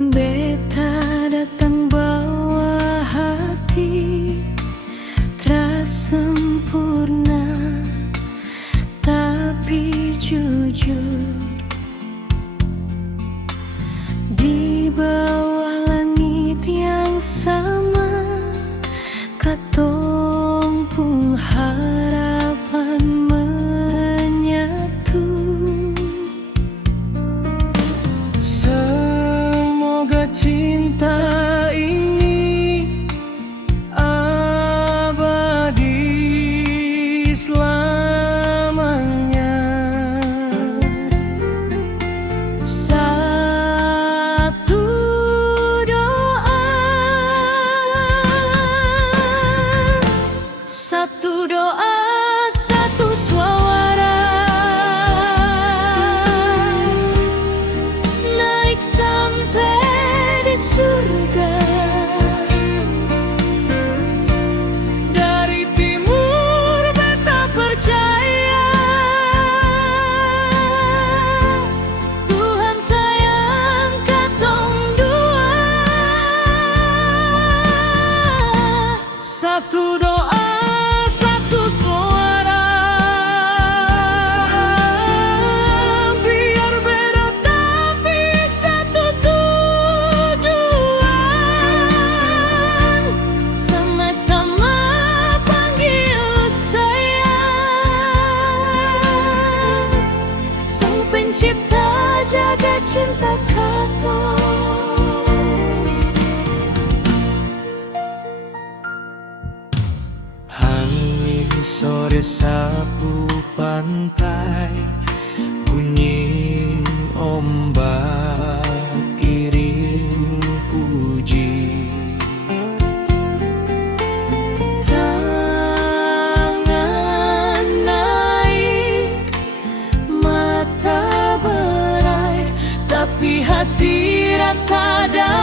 Beta datang bawa hati sempurna tapi jujur. Di bawah langit yang sama, katong pun harapan menyatu. Semoga cinta ini abadi selamanya. Satu doa, satu doa, satu suara, naik sampai di surga. Dari timur beta percaya Tuhan sayang katong dua. Satu doa, satu suara, biar beda tapi satu tujuan. Sama-sama panggil sayang, Sang Pencipta jaga cinta katong. Angin sore sapu pantai, bunyi ombak iring puji. Tangan naik, mata berair, tapi hati rasa damai.